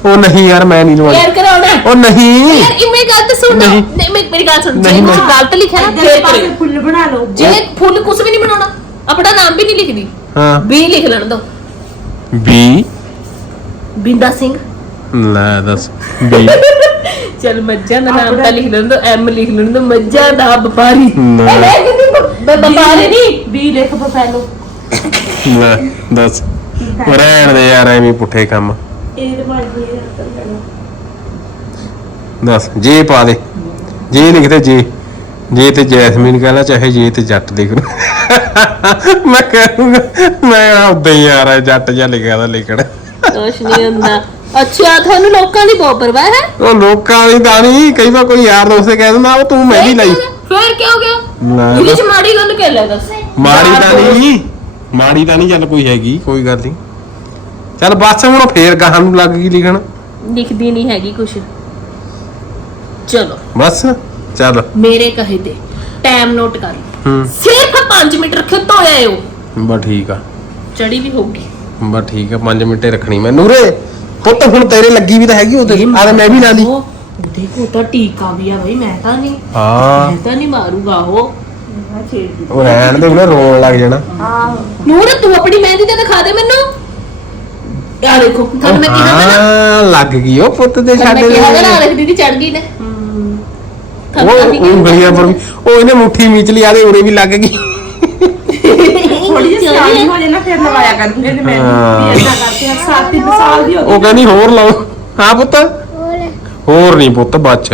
ਉਹ ਨਹੀਂ ਯਾਰ ਮੈਂ ਨਹੀਂ ਲਵਾਉਣੀ।
ਯਾਰ ਕਰਾਉਣਾ।
ਉਹ ਨਹੀਂ।
ਯਾਰ ਇਹ ਮੇਰੀ ਗੱਲ ਤਾਂ ਸੁਣ
ਨਹੀਂ।
ਨਹੀਂ ਮੇਰੀ ਮੇਰੀ ਗੱਲ ਸੁਣ। ਜੇ
ਨਹੀਂ,
ਕੁਝ
ਨਹੀਂ।
ਗਲਤ ਲਿਖਿਆ ਨਾ ਫੇਰ ਕਰਿਓ।
ਫੁੱਲ ਬਣਾ ਲਓ।
ਜੇ ਫੁੱਲ ਕੁਝ ਵੀ ਨਹੀਂ ਬਣਾਉਣਾ ਆਪਣਾ ਨਾਮ ਵੀ ਨਹੀਂ ਲਿਖਦੀ।
ਹਾਂ।
ਵੀ ਲਿਖ ਲੈਣ ਦੋ।
ਬੀ
ਬਿੰਦਾ ਸਿੰਘ।
ਲੈ ਦੱਸ ਬੀ
ਚਲ ਮੱਝਾਂ ਦਾ ਨਾਮ ਤਾਂ ਲਿਖ ਲੈਣ ਦੋ ਐਮ ਲਿਖ ਲੈਣ ਦੋ ਮੱਝਾਂ ਦਾ ਵਪਾਰੀ।
ਨਾ।
ਇਹ ਮੈਂ ਕਿੰਨੀ ਵਪਾਰੀ ਨਹੀਂ।
ਵੀ ਲਿਖ ਪਪੈਲੋ
ਲੈ ਦੱਸ। ਰਹਿਣ ਦੇ ਯਾਰ ਐਵੇਂ ਪੁੱਠੇ ਕੰਮ।
ਇਹ ਤੇ ਬਣ ਗਈ ਤਾਂ
ਦੱਸ ਜੇ ਪਾ ਦੇ। ਜੇ ਲਿਖਦੇ ਜੇ। ਜੇ ਤੇ ਜੈਸਮੀਨ ਕਹਿਣਾ ਚਾਹੇ ਜੇ ਤੇ ਜੱਟ ਲਿਖ ਲਓ। ਮੈਂ ਕਹੂੰਗਾ ਮੈਂ ਹੀ ਯਾਰ ਇਹ ਜੱਟ ਜਿਹਾ ਲਿਖਿਆ ਦਾ ਲਿਖਣ।
ਕੁਛ ਨਹੀਂ ਹੁੰਦਾ। ਅੱਛਾ ਤੁਹਾਨੂੰ ਲੋਕਾਂ ਦੀ ਬਹੁਤ ਪਰਵਾਹ ਹੈ?
ਉਹ ਲੋਕਾਂ ਦੀ ਤਾਂ ਨਹੀਂ ਕਈ ਵਾਰ ਕੋਈ ਯਾਰ ਦੋਸਤ ਕਹਿ ਦਿੰਦਾ ਉਹ ਤੂੰ ਮੈਂ ਵੀ ਲਈ।
ਫੇਰ ਕੀ ਹੋ ਗਿਆ ਇਹਦੇ। ਚ ਮਾੜੀ ਗੱਲ ਕਹਿ ਲੈ ਦੱਸ?
ਮਾੜੀ ਤਾਂ ਨਹੀਂ। ਮਾੜੀ ਤਾਂ ਨਹੀਂ ਚੱਲ ਕੋਈ ਹੈਗੀ ਕੋਈ ਗੱਲ ਨਹੀਂ। ਚੱਲ ਬਸ ਹੁਣ ਫੇਰ ਗਾਹਾਂ ਨੂੰ ਲੱਗ ਗਈ ਲਿਖਣ।
ਲਿਖਦੀ ਨਹੀਂ ਹੈਗੀ ਕੁਛ। ਚਲੋ।
ਬਸ ਚੱਲ।
ਮੇਰੇ ਕਹੇ ਤੇ ਟਾਈਮ ਨੋਟ ਕਰ। ਲਓ
ਹੂੰ।
ਸਿਰਫ 5 ਮਿੰਟ ਰੱਖਿਓ ਧੋਇਆ ਓ
ਬਸ ਠੀਕ ਆ।
ਚੜੀ ਵੀ ਹੋਊਗੀ।
ਬਸ ਠੀਕ ਆ 5 ਮਿੰਟੇ ਰੱਖਣੀ ਮੈਂ। ਨੂਰੇ ਪੁੱਤ ਹੁਣ ਤੇਰੇ ਲੱਗੀ ਵੀ ਤਾਂ ਹੈਗੀ ਉਹ ਤੇ ਆਲੇ ਮੈਂ ਵੀ ਲਾ ਲਈ।
ਉਹ- ਉਹਦੇ ਕੋ ਤਾਂ ਟੀਕਾ ਵੀ ਆ ਬਈ ਮੈਂ ਤਾਂ ਨਹੀਂ।
ਹਾਂ।
ਮੈਂ ਤਾਂ ਨਹੀਂ ਮਾਰੂਗਾ ਉਹ।
ਮੈਂ ਛੇੜ ਦੀ
ਉਹ ਰਹਿਣ ਦੇ ਉਹਨੇ ਰੋਣ ਲੱਗ ਜਾਣਾ।
ਹਾਂ।
ਨੂਰ ਤੂੰ ਆਪਣੀ ਮਹਿੰਦੀ ਤੇ ਦਿਖਾ ਦੇ ਮੈਨੂੰ। ਆ ਦੇਖੋ ਤੁਹਾਨੂੰ ਮੈਂ ਕਿਹਾ ਨਾ।
ਹਾਂ ਲੱਗ ਗਈ ਉਹ ਪੁੱਤ ਦੇ ਸਾਡੇ
ਮੈਂ ਕਿਹਾ ਤਾ ਨਾ
ਦੇ।
ਦੇਖ ਦੀਦੀ ਚੜ ਗਈ ਨੇ।
ਉਹ
ਤੁਹਾਨੂੰ ਤਾਂ
ਉਹ ਗਲੀਆਂ ਪਰ ਉਹ ਇਹਨੇ ਮੁੱਠੀ ਮੀਚ ਲਈ ਆਦੇ ਉਰੇ ਵੀ ਲੱਗ ਗਈ।
ਸਿਆਣੀ ਹੋ ਜੇ ਨਾ ਫਿਰ ਲਵਾਇਆ ਕਰੂੰਗੇ ਤੇ ਮੈਂ
ਹਾਂ।
ਵੀ ਏਦਾਂ ਕਰਕੇ ਹਰ ਸਾਲ ਤਿੰਨ ਸਾਲ ਦੀ ਹੋ
ਉਹ
ਗਈ
ਕਹਿੰਦੀ ਹੋਰ ਲਾਓ। ਹਾਂ ਪੁੱਤ। ਹੋਰ। ਨਹੀਂ ਪੁੱਤ ਬੱਚ।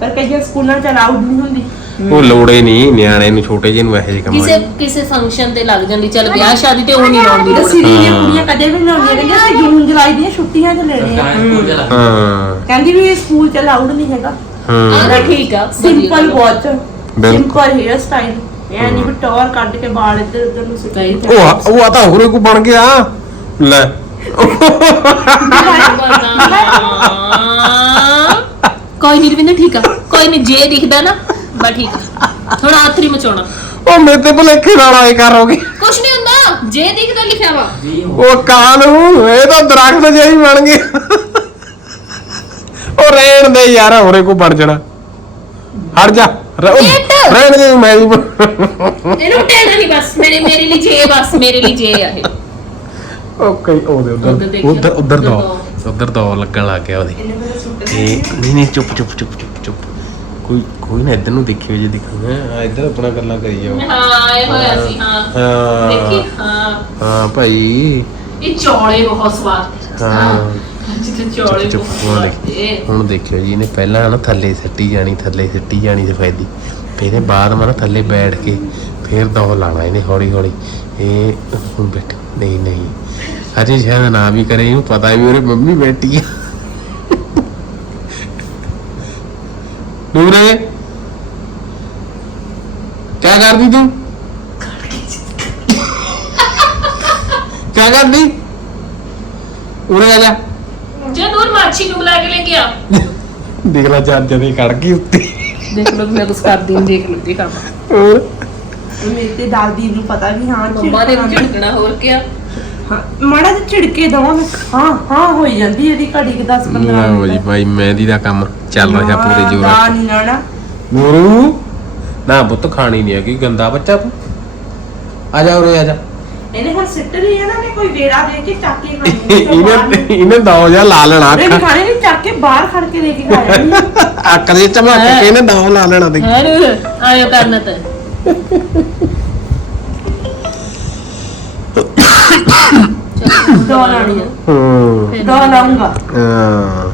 ਪਰ ਕਈ ਸਕੂਲਾਂ ਚ ਅਲਾਉਡ ਨਹੀਂ ਹੁੰਦੀ।
ਉਹ ਲੋੜੇ ਨਹੀਂ ਨਿਆਣੇ ਨੂੰ ਛੋਟੇ ਜਿਹੇ ਨੂੰ ਇਹੋ ਜਿਹੇ ਕੰਮ
ਕਿਸੇ ਕਿਸੇ ਫੰਕਸ਼ਨ ਤੇ ਲੱਗ ਜਾਂਦੀ ਚੱਲ ਵਿਆਹ ਸ਼ਾਦੀ ਤੇ ਉਹ ਨਹੀਂ ਲਾਉਣ ਦੀ ਲੋੜ
ਦਸਵੀਂ ਦੀਆਂ
ਹਾਂ।
ਕੁੜੀਆਂ ਕਦੇ ਵੀ ਨਹੀਂ ਲਾਉਂਦੀਆਂ ਕਹਿੰਦੀਆਂ ਅਸੀਂ ਜੂਨ ਜੁਲਾਈ ਦੀਆਂ ਛੁੱਟੀਆਂ ਚ ਲੈਣੇ ਆ
ਸਕੂਲ ਚਲਾ
ਹਾਂ।
ਕਹਿੰਦੀ ਵੀ ਇਹ ਸਕੂਲ ਚ ਅਲਾਉਡ ਨਹੀਂ ਹੈਗਾ।
ਹਾਂ।
ਆਹ ਠੀਕ ਆ।
ਸਿੰਪਲ ਵਾਚ
ਬਿਲਕੁਲ।
ਸਿੰਪਲ ਹੇਅਰ ਸਟਾਈਲ ਇਹ ਨਹੀਂ ਵੀ ਟੌਰ ਕੱਢ ਕੇ ਵਾਲ ਇੱਧਰ ਉੱਧਰ ਨੂੰ ਸੁੱਟੇ
ਸਹੀ।
ਉਹ ਆ- ਉਹ ਆ ਤਾਂ ਹੋਰੇ ਕੋ ਬਣ ਗਿਆ। ਲੈ।
ਕੋਈ ਨਹੀਂ ਰਵਿੰਦਰ ਠੀਕ ਆ। ਕੋਈ ਨਹੀਂ ਜੇ ਦਿਖਦਾ ਨਾ ਬਾ ਠੀਕ ਆ। ਥੋੜਾ ਆਖਰੀ ਮਚਾਉਣਾ।
ਉਹ ਮੇਰੇ ਤੇ ਭੁਲੇਖੇ ਨਾਲ ਆਏ ਕਰੋਗੇ
ਕੁਛ ਨਹੀਂ ਹੁੰਦਾ ਜੇ ਦਿਖਦਾ ਲਿਖਿਆ ਵਾ।
ਉਹ ਕਾਨੂੰ ਇਹ ਤਾਂ ਦਰਖਤ ਜਿਹਾ ਹੀ ਬਣ ਗਿਆ ਉਹ ਰਹਿਣ ਦੇ ਯਾਰ ਹੋਰੇ ਕੋ ਬਣ ਜਾਣਾ। ਹਟ ਜਾ। ਰ- ਉਹ
ਇੱਟ।
ਰਹਿਣ ਦੇ ਮੈਂ ਵੀ
ਇਹਨੂੰ ਟੈਣਾ ਨਹੀਂ ਬਸ ਮੇਰੇ ਮੇਰੇ ਲਈ ਜੇ ਬਸ ਮੇਰੇ ਲਈ ਜੇ ਆ ਇਹ।
ਉਹਦੇ
ਉੱਧਰ
ਉਧਰ
ਦੇਖਿਓ,
ਉਧਰ ਉਧਰ ਦੋ।
ਉੱਧਰ
ਉਧਰ ਦੋ ਲੱਗਣ ਲੱਗ ਗਿਆ ਉਹਦੇ। ਤੇ ਨਹੀਂ ਨਹੀਂ ਚੁੱਪ ਚੁੱਪ ਚੁੱਪ ਚੁੱਪ ਚੁੱਪ। ਕੋਈ ਕੋਈ ਨਾ ਇੱਧਰ ਨੂੰ ਦੇਖਿਓ ਜੇ ਦੇਖੋ। ਹੈ ਇੱਧਰ ਆਪਣਾ ਗੱਲਾਂ ਕਰੀ ਜਾਓ।
ਹਾਂ ਇਹ ਹੋਇਆ ਸੀ ਹਾਂ।
ਹਾਂ।
ਦੇਖੀ ਹਾਂ।
ਹਾਂ ਭਾਈ।
ਇਹ ਚੌਲੇ ਬਹੁਤ ਸਵਾਦ
ਹਾਂ।
ਜਿੱਥੇ ਚੌਲੇ
ਚੁੱਪ ਹੁਣ ਦੇਖ ਹੁਣ ਦੇਖਿਓ ਜੀ ਇਹਨੇ ਪਹਿਲਾਂ ਨਾ ਥੱਲੇ ਸਿੱਟੀ ਜਾਣੀ ਥੱਲੇ ਸਿੱਟੀ ਜਾਣੀ ਸਫੈਦੀ। ਫਿਰ ਇਹਦੇ ਬਾਅਦ ਮਨ ਥੱਲੇ ਬੈਠ ਕੇ ਫਿਰ ਦੋ ਲਾਣਾ ਇਹਨੇ ਹੌਲੀ ਹੌਲੀ। ਇਹ ਹੁਣ ਬੈਠ। ਨਹੀਂ ਨਹੀਂ। ਅਜੇ ਸ਼ਾਇਦ ਨਾ ਵੀ ਕਰੇ ਇਹਨੂੰ ਪਤਾ ਵੀ ਉਹਰੇ ਮੰਮੀ ਬੈਠੀ ਹੈ ਨੂਰੇ ਕੀ ਕਰਦੀ ਤੂੰ? ਕਿਆ ਕਰਦੀ? ਉਰੇ ਆ
ਜਾ। ਦੂਰ ਮਾਛੀ ਨੂੰ ਬੁਲਾ ਕੇ ਲੈ ਕੇ ਆ।
ਦੇਖ ਲੈ ਜਦ ਜਦੇ ਕੜ ਗਈ ਉੱਤੇ।
ਦੇਖ ਲਓ ਮੈਂ ਕੁਝ ਕਰਦੀ ਹਾਂ ਦੇਖ ਲਓ ਕੀ ਕਰਨਾ
ਹੋਰ?
ਮੇਰੇ ਤੇ ਦਾਦੀ ਨੂੰ ਪਤਾ ਵੀ ਹਾਂ
ਮੰਮਾ ਨੇ
ਝਿੜਕਣਾ।
ਝਿੜਕਣਾ ਹੋਰ ਕੀ
ਹਾਂ, ਮਾੜਾ ਜਿਹਾ ਝਿੜਕੇ ਦਵਾਂ ਮੈਂ। ਹਾਂ ਹਾਂ ਹੋਈ ਜਾਂਦੀ ਇਹਦੀ ਘੜੀ ਕਿ 10 15
ਲਓ ਜੀ ਭਾਈ ਮਹਿੰਦੀ ਦਾ ਕੰਮ ਚੱਲ ਰਿਹਾ ਪੂਰੇ ਜੋਰਾਂ
ਨਾ ਨਹੀਂ ਨਾਣਾ
ਨੂਰੂ ਨਾ ਪੁੱਤ ਖਾਣੀ ਨਹੀਂ ਹੈਗੀ ਗੰਦਾ ਬੱਚਾ ਤੂੰ। ਆ ਜਾ ਉਰੇ ਆ ਜਾ।
ਇਹਨੇ ਹੁਣ ਸਿੱਟ ਲਈ ਹੈ ਨਾ ਨੇ ਕੋਈ ਵੇੜਾ ਦੇ ਕੇ ਚੱਕ ਕੇ ਖਾਣੀ *laughs*
ਇਹਨੇ ਇਹਨੇ ਦੋ ਜਾ ਲਾ ਲੈਣਾ
ਨਹੀਂ
ਅੱਖ।
ਖਾਣੇ ਨਹੀਂ ਚੱਕ ਕੇ ਬਾਹਰ ਖੜ ਕੇ ਦੇ ਕੇ ਨੀ। *laughs*
ਅੱਖ ਦੇ ਚਮਕ ਕੇ ਇਹਨੇ ਦੋ ਲਾ ਲੈਣਾ ਦੇਖ
ਹੈ ਨੂਰ ਆਇਓ ਕਰਨਾ ਤਾਂ। *coughs*
ਦੋ ਲਾਣੀ ਆ।
ਹੂੰ।
ਦੋ ਲਾਉਂਗਾ।
ਹਾਂ।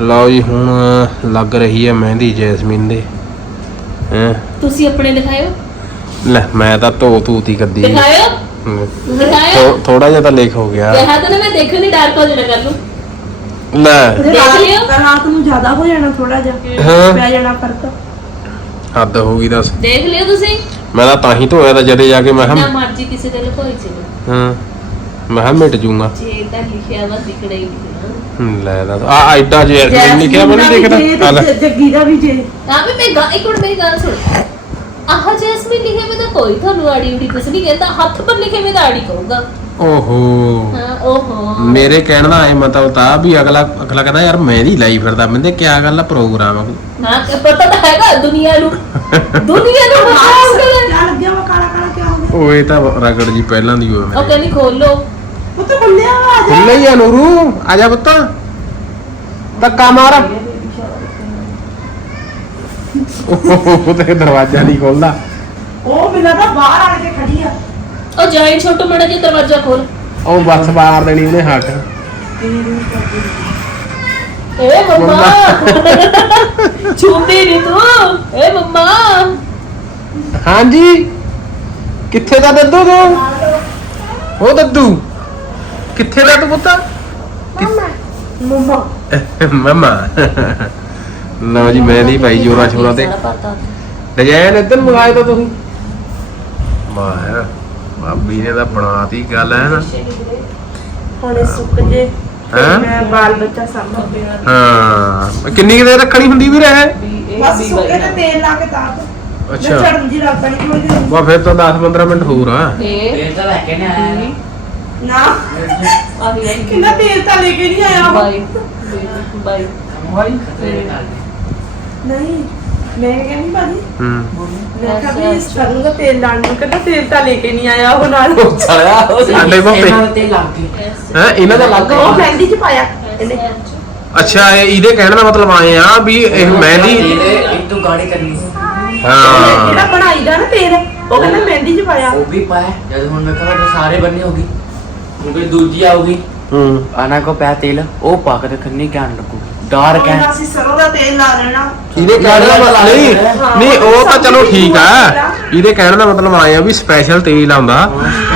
ਲਓ ਜੀ ਹੁਣ ਲੱਗ ਰਹੀ ਹੈ ਮਹਿੰਦੀ ਜੈਸਮੀਨ ਦੇ। ਹੈਂ।
ਤੁਸੀਂ ਆਪਣੇ ਦਿਖਾਇਓ
ਲੈ ਮੈਂ ਤਾਂ ਧੋ ਧੂਤੀ ਕੱਦੀ
ਦਿਖਾਇਓ। ਦਿਖਾਇਓ।
ਥੋੜਾ ਜਿਹਾ ਤਾਂ ਲੇਖ ਹੋ ਗਿਆ।
ਕਿਹਾ ਤਾਂ ਨਾ ਮੈਂ ਦੇਖਣ ਦੀ ਡਾਰਕ ਹੋ ਜਾਣਾ ਕਰ ਲੂ।
ਲੈ
ਦੇਖ ਲਿਓ।
ਰਾਤ ਰਾਤ ਨੂੰ ਜ਼ਿਆਦਾ ਹੋ ਜਾਣਾ ਥੋੜਾ ਜਿਹਾ।
ਹਾਂ।
ਪੈ ਜਾਣਾ ਫ਼ਰਕ।
ਹੱਦ ਹੋ ਗਈ ਦੱਸ।
ਦੇਖ ਲਿਓ ਤੁਸੀਂ।
ਮੈਂ ਤਾਂ ਤਾਂ ਹੀ ਧੋਇਆ ਤਾਂ ਜਦੇ ਜਾ ਕੇ ਮੈਂ
ਨਾ
ਕਿਹਾ
ਮਰਜ਼ੀ ਕਿਸੇ ਦੇ ਲੁਕੋਈ ਚ
ਹਾਂ। ਮੈਂ ਕਿਹਾ ਮਿਟ ਜੂਗਾ।
ਜੇ ਤਾਂ ਲਿਖਿਆ ਵਾ ਦਿਖਣਾ ਹੀ ਦਿਖਣਾ।
ਹਮ, ਲੈ ਦੱਸ ਆ ਐਡਾ ਜੈਸਮੀਨ ਨਹੀਂ ਕਿਹਾ ਮੈਨੂੰ
ਜੈਸਮੀਨ ਦਾ ਵੀ
ਦੇਖਦਾ
ਜੇ
ਆ ਲੈ।
ਤੇ ਜੱਗੀ ਦਾ ਵੀ ਜੇ।
ਆ ਵੀ ਮੈਂ ਗਾ- ਇੱਕ ਮਿੰਟ ਮੇਰੀ ਗੱਲ ਸੁਣ। ਆਹ ਜੈਸਮੀਨ ਲਿਖੇ ਵੇ ਤਾਂ ਕੋਈ ਤੁਹਾਨੂੰ ਆੜੀ ਉੜੀ ਕੁਛ ਨਹੀਂ ਕਹਿੰਦਾ ਹੱਥ ਪਰ ਲਿਖੇ ਵੇ ਤਾਂ ਆੜੀ ਕਹੂਗਾ।
ਓਹੋ।
ਹਾਂ ਓਹੋ।
ਮੇਰੇ ਕਹਿਣ ਦਾ ਐ ਮਤਲਬ ਤਾਂ ਵੀ ਅਗਲਾ ਅਗਲਾ ਕਹਿੰਦਾ ਯਾਰ ਮਹਿੰਦੀ ਲਾਈ ਫਿਰਦਾ ਮੈਂਦੇ ਕੀ ਗੱਲ ਆ ਪ੍ਰੋਗਰਾਮ ਆ
ਹਾਂ ਕਿ ਪਤਾ ਤਾਂ ਹੈਗਾ ਦੁਨੀਆ ਨੂੰ। ਦੁਨੀਆ ਨੂੰ ਪਤਾ ਹੋਊਗਾ।
ਕਿਆ ਲੱਗਿਆ ਵਾ ਕਾਲਾ ਕਾਲਾ ਕਿਆ ਹੋ ਗਿਆ?
ਉਹ ਇਹ ਤਾਂ ਰਗੜ ਜੀ ਪਹਿਲਾਂ ਦੀ ਹੋਵੇ
ਉਹ ਕਹਿੰਦੀ ਖੋਲੋ।
ਉਹ ਤਾਂ ਖੁੱਲਿਆ ਵਾ ਆ ਜਾ।
ਖੁੱਲਾ ਹੀ ਆ ਨੂਰੂ ਆ ਜਾ ਪੁੱਤ। ਧੱਕਾ ਮਾਰ। ਉਹ ਤੇ ਦਰਵਾਜ਼ਾ ਨਹੀਂ ਖੋਲਦਾ।
ਉਹ ਮੈਨੂੰ ਤਾਂ ਬਾਹਰ ਆ ਕੇ ਖੜੀ ਆ।
ਉਹ ਜਾਈ ਛੋਟੂ ਮੜਾ ਜਿਹਾ ਦਰਵਾਜ਼ਾ ਖੋਲ।
ਉਹ ਬੱਸ ਬਾਹਰ ਦੇਣੀ ਉਹਨੇ ਹੱਟ।
ਏ ਮੰਮਾ। ਛੁੰਦੀ ਨਹੀਂ ਤੂੰ। ਏ ਮੰਮਾ।
ਹਾਂਜੀ? ਕਿੱਥੇ ਦਾ ਦੱਦੂ ਤੂੰ? ਉਹ ਦੱਦੂ। ਕਿੱਥੇ ਦਾ ਤੂੰ ਪੁੱਤ?
ਮੰਮਾ।
ਮਮਾ। ਲਓ ਜੀ ਮੈਂ ਨਹੀਂ ਭਾਈ ਜੋਰਾ ਛੋਰਾ ਤੇ। ਡਿਜ਼ਾਈਨ ਇੱਧਰ ਮੰਗਾਏ ਤਾਂ ਤੁਸੀਂ। ਵਾਹ ਬਾਬੀ ਨੇ ਤਾਂ ਬਣਾਤੀ ਗੱਲ ਹੈ? ਨਾ
ਹੁਣੇ ਸੁੱਕ ਜੇ ਫਿਰ
ਹੈਂ?
ਮੈਂ ਬਾਲ ਬੱਚਾ ਸਾਂਭਾ
ਹਾਂ ਕਿੰਨੀ ਕੁ ਦੇਰ ਰੱਖਣੀ ਹੁੰਦੀ ਵੀ ਰਹੇ
ਬਸ ਸੁੱਕੇ ਤੇ ਤੇਲ ਲਾ ਕੇ ਤਾਰ ਦੋ।
ਅੱਛਾ। ਵਾ ਫਿਰ ਤਾਂ 10 15 ਮਿੰਟ ਹੋਰ ਆ।
ਇਹ
ਇਹ ਤਾਂ ਲੈ ਕੇ ਨਹੀਂ ਆਇਆ। ਨੀ।
ਨਾ।
ਆਹੀ ਆਹੀ
ਕਿੰਨਾ ਤੇਲ ਤਾਂ ਲੈ ਕੇ ਨਹੀਂ ਆਇਆ
ਬਾਈ ਬਾਈ
ਨਾਲ।
ਨਹੀਂ ਮੈਂ ਕਹਿੰਦੀ ਬਾਜੀ
ਹੂੰ।
ਮੈਂ ਕਿਹਾ ਵੀ ਸਰੋਂ ਦਾ ਤੇਲ ਲਾਣ ਨੂੰ ਕਹਿੰਦਾ ਤੇਲ ਤਾਂ ਲੈ ਕੇ ਨਹੀਂ ਆਇਆ ਉਹ ਨਾਲ।
ਸਾਡੇ ਭਾਪੇ
ਇਹਨਾਂ ਤੇ ਲੱਗ ਗਈ
ਹੈ ਇਹਨਾਂ ਦਾ ਲੱਗ
ਉਹ ਮਹਿੰਦੀ ਚ ਪਾਇਆ ਇਹਨੇ।
ਅੱਛਾ ਇਹ ਇਹਦੇ ਕਹਿਣ ਦਾ ਮਤਲਬ ਆਏ ਆ ਵੀ ਇਹ ਮਹਿੰਦੀ
ਇਹਦੇ ਇੱਕ ਤੋਂ ਗਾੜੀ ਕਰਨੀ ਸੀ।
ਜਿਹੜਾ
ਹਾਂ
ਬਣਾਈਦਾ ਨਾ ਤੇਲ ਉਹ ਕਹਿੰਦਾ ਮਹਿੰਦੀ ਚ ਪਾਇਆ।
ਉਹ ਵੀ ਪਾਇਆ ਜਦ ਹੁਣ ਮੈਂ ਕਹਾਂ ਸਾਰੇ ਬੰਨੇ ਹੋ ਗਈ ਹੁਣ ਕੋਈ ਦੂਜੀ ਆਊਗੀ।
ਹੂੰ।
ਆਨਾ ਕੋ ਪਿਆ ਤੇਲ ਉਹ ਪਾ ਕੇ ਰੱਖਣੀ ਕਿਆ ਲੱਗੂਗੀ ਡਾਰਕ ਹੈ।
ਅਸੀਂ ਸਰੋਂ ਦਾ ਤੇਲ ਲਾ ਲੈਣਾ
ਇਹਦੇ ਕਹਿਣ ਦਾ ਮਤਲਬ ਨਹੀਂ ਨਹੀਂ ਉਹ ਤਾਂ ਚਲੋ ਠੀਕ ਆ। ਇਹਦੇ ਕਹਿਣ ਦਾ ਮਤਲਬ ਆਏ ਆ ਵੀ ਸਪੈਸ਼ਲ ਤੇਲ ਆਉਂਦਾ।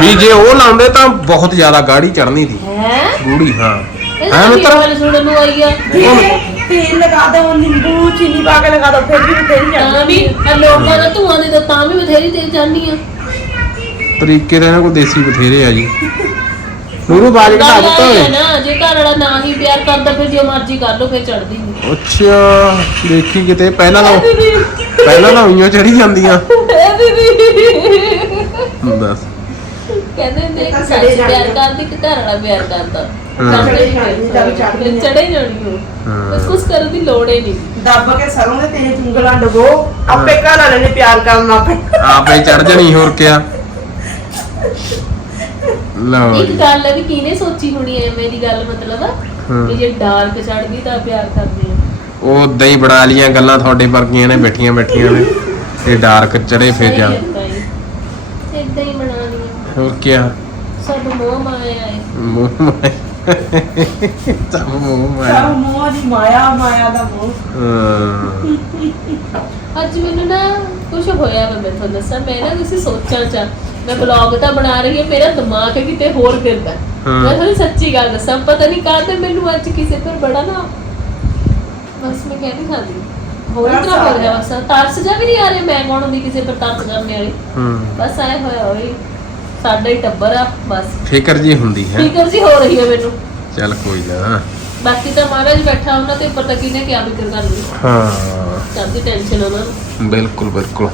ਵੀ ਜੇ ਉਹ ਲਾਉਂਦੇ ਤਾਂ ਬਹੁਤ ਜ਼ਿਆਦਾ ਗਾੜੀ ਚੜਨੀ ਸੀ।
ਹੈ?
ਗੂੜੀ ਹਾਂ। ਹੈ ਮਿੱਤਰ
ਵਾਲੇ ਸੁਣਨ ਨੂੰ ਆਈ ਆ।
ਜੇ ਤੇਲ ਲਗਾ ਦੋ ਨਿੰਬੂ ਚੀਨੀ ਪਾ ਕੇ ਲਗਾ ਦੋ ਫਿਰ ਵੀ ਤੇਲ
ਤਾਂ
ਜਾਂਦਾ
ਵੀ ਆਹ ਲੋਕਾਂ ਦਾ ਧੂਆਂ ਦੇ ਤਾਂ ਤਾਂ ਵੀ ਬਥੇਰੀ ਤੇਜ਼ ਜਾਂਦੀ ਆ।
ਤਰੀਕੇ ਦੇ ਇਹਨਾਂ ਕੋਲ ਦੇਸੀ ਬਥੇਰੇ ਆ ਜੀ। ਨੂਰੂ ਬਾਜ ਘਟਾ
ਗੱਲ
ਦਿੱਤਾ
ਨਾ ਜੇ ਘਰ ਵਾਲਾ ਨਾ ਹੀ ਪਿਆਰ ਕਰਦਾ ਫਿਰ ਜੋ ਮਰਜ਼ੀ ਕਰ ਲੋ ਫਿਰ ਚੜਦੀ ਨਹੀਂ
ਅੱਛਾ ਦੇਖੀ ਕਿਤੇ ਪਹਿਲਾਂ ਤਾਂ ਪਹਿਲਾਂ ਤਾਂ ਉਈਆਂ ਚੜੀ ਜਾਂਦੀਆਂ।
ਇਹ ਬੀਬੀ
ਦੱਸ
ਕਹਿੰਦੇ ਹੁੰਦੇ
ਇਹ ਤਾਂ
ਕਿ
ਚੜੇ
ਸੱਸ ਪਿਆਰ। ਕਰਦੀ ਕਿ ਘਰ ਵਾਲਾ ਪਿਆਰ ਕਰਦਾ।
ਹਾਂ।
ਚੜੇ
ਜਾਣੀ ਹੋ
ਹਾਂ।
ਬਸ ਕੁਛ ਕਰਨ ਦੀ ਲੋੜ ਹੀ ਨਹੀਂ।
ਦੱਬ ਕੇ ਸਰੋਂ ਦੇ ਤੇਲ ਚ ਉਂਗਲਾਂ ਡਬੋ ਆਪੇ ਘਰ ਵਾਲੇ ਨੇ ਪਿਆਰ ਕਰਨਾ ਆਪੇ।
ਆਪੇ ਚੜ ਜਣੀ ਹੋਰ ਕਿਆ। ਲਓ
ਇੱਕ
ਜੀ।
ਗੱਲ ਹੈ ਵੀ ਕਿਹਨੇ ਸੋਚੀ ਹੋਣੀ ਐ ਮੇਰੀ ਗੱਲ ਮਤਲਬ। ਕਿ ਜੇ ਡਾਰਕ ਚੜਦੀ ਤਾਂ ਪਿਆਰ ਕਰਦੇ ਆ।
ਉਹ ਉਦਾਂ ਹੀ ਬਣਾ ਲੀਆਂ ਗੱਲਾਂ ਤੁਹਾਡੇ ਵਰਗੀਆਂ ਨੇ ਬੈਠੀਆਂ ਬੈਠੀਆਂ ਨੇ। ਇਹ ਡਾਰਕ ਚੜੇ ਫਿਰ ਜਾ।
ਇਦਾਂ ਹੀ ਬਣਾ ਲਈਆਂ।
ਹੋਰ ਕਿਆ?
ਸਭ ਮੋਹ ਮਾਇਆ ਹੈ
ਮੂੰਹ ਮਾਇਆ। ਸਭ ਮੂੰਹ
ਸਭ
ਮਾਇਆ
ਮੋਹ ਦੀ ਮਾਇਆ ਮਾਇਆ ਦਾ ਮੋਹ।
ਹਾਂ।
ਅੱਜ ਮੈਨੂੰ ਨਾ ਕੁਝ ਹੋਇਆ ਵਾ ਮੈਂ ਤੁਹਾਨੂੰ ਦੱਸਾਂ। ਮੈਂ ਨਾ ਕਿਸੇ ਸੋਚਾਂ ਚ ਆ। ਮੈਂ ਬਲੌਗ ਤਾਂ ਬਣਾ ਰਹੀ ਹਾਂ ਮੇਰਾ ਦਿਮਾਗ ਕਿਤੇ ਹੋਰ ਫਿਰਦਾ।
ਹਾਂ।
ਮੈਂ ਤੁਹਾਨੂੰ ਸੱਚੀ ਗੱਲ ਦੱਸਾਂ ਪਤਾ ਨਹੀਂ ਕਾਹਤੇ ਮੈਨੂੰ ਅੱਜ ਕਿਸੇ ਪਰ ਬੜਾ ਨਾ ਬਸ ਮੈਂ ਕਹਿ ਨਹੀਂ ਸਕਦੀ ਹੋਰ ਹੀ ਤਰ੍ਹਾਂ ਹੋ ਰਿਹਾ ਬਸ ਤਰਸ ਜਾ ਵੀ ਨਹੀਂ ਆ ਰਿਹਾ ਮੈਂ ਕੌਣ ਹੁੰਦੀ ਕਿਸੇ ਪਰ ਤਰਸ ਕਰਨੇ ਵਾਲੀ।
ਹੂੰ।
ਬਸ ਆਏ ਹੋਇਆ ਹੋਈ ਸਾਡਾ ਹੀ ਟੱਬਰ ਆ ਬਸ।
ਫਿਕਰ ਜੀ ਹੁੰਦੀ ਹੈ।
ਫਿਕਰ ਜੀ ਹੋ ਰਹੀ ਹੈ ਮੈਨੂੰ।
ਚੱਲ ਕੋਈ ਨਾ।
ਬਾਕੀ ਤਾਂ ਮਹਾਰਾਜ ਬੈਠਾ ਉਹਨਾਂ ਤੇ ਪਤਾ ਕਿਹਨੇ ਕਿਆ ਫਿਕਰ ਕਰਨੀ
ਹਾਂ।
ਸਭ ਦੀ ਟੈਨਸ਼ਨ ਉਹਨਾਂ ਨੂੰ
ਬਿਲਕੁਲ ਬਿਲਕੁਲ।